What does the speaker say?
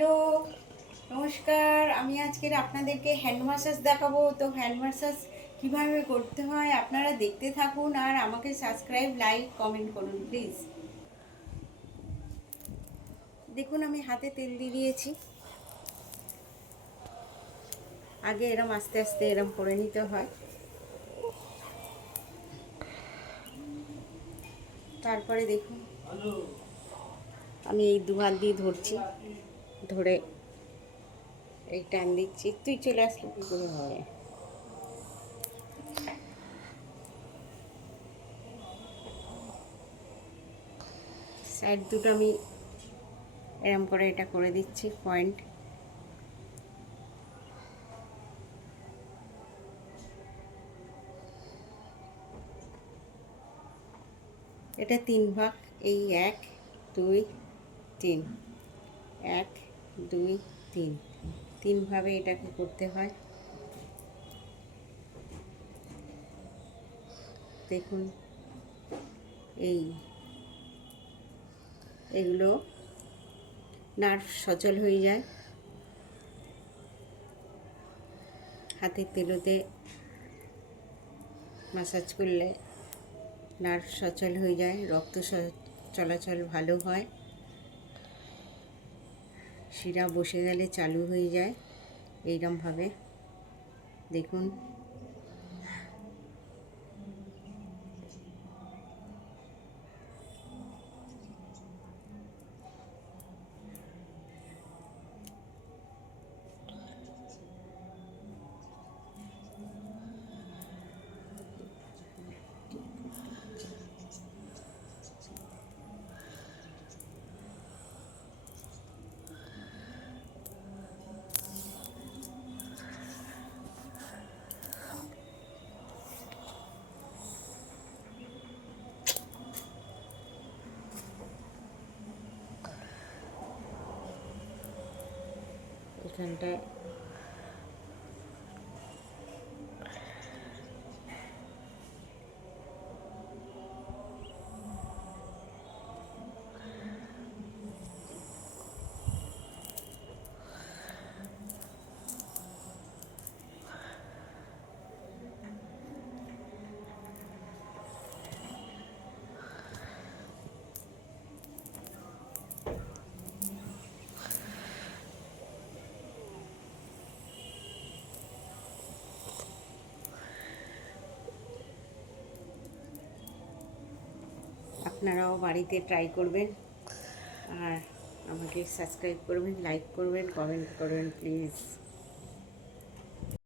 Hello, নমস্কার। আমি আজকের আপনাদেরকে হ্যান্ড ম্যাসাজ দেখাবো। তো হ্যান্ড ম্যাসাজ কীভাবে করতে হয় আপনারা দেখতে থাকুন আর আমাকে সাবস্ক্রাইব, লাইক, কমেন্ট করুন প্লিজ। দেখুন আমি হাতে তেল দিয়ে দিয়েছি। আগে এরম আস্তে আস্তে এরম করে নিতে হয়, তারপরে দেখুন আমি এই দু হাত দিয়ে ধরছি, ধরে এই টান দিচ্ছি। তুই চলে আসলে কী করে হয়? সাইড দুটো আমি এরম করে এটা করে দিচ্ছি পয়েন্ট। এটা 3 ভাগ, এই 1 2 3, 1 2 3, 3 ভাবে এটাকে করতে হয়। দেখুন এগুলো নার্ভ সচল হয়ে যায়। হাতের তেলোতে ম্যাসাজ করলে নার্ভ সচল হয়ে যায়, রক্ত চলাচল ভালো হয়, শিরা বসে গেলে চালু হয়ে যায়। এইরকমভাবে দেখুন। এখানটায় আপনারাও বাড়িতে ট্রাই করবেন আর আমাকে সাবস্ক্রাইব করবেন, লাইক করবেন, কমেন্ট করবেন প্লিজ।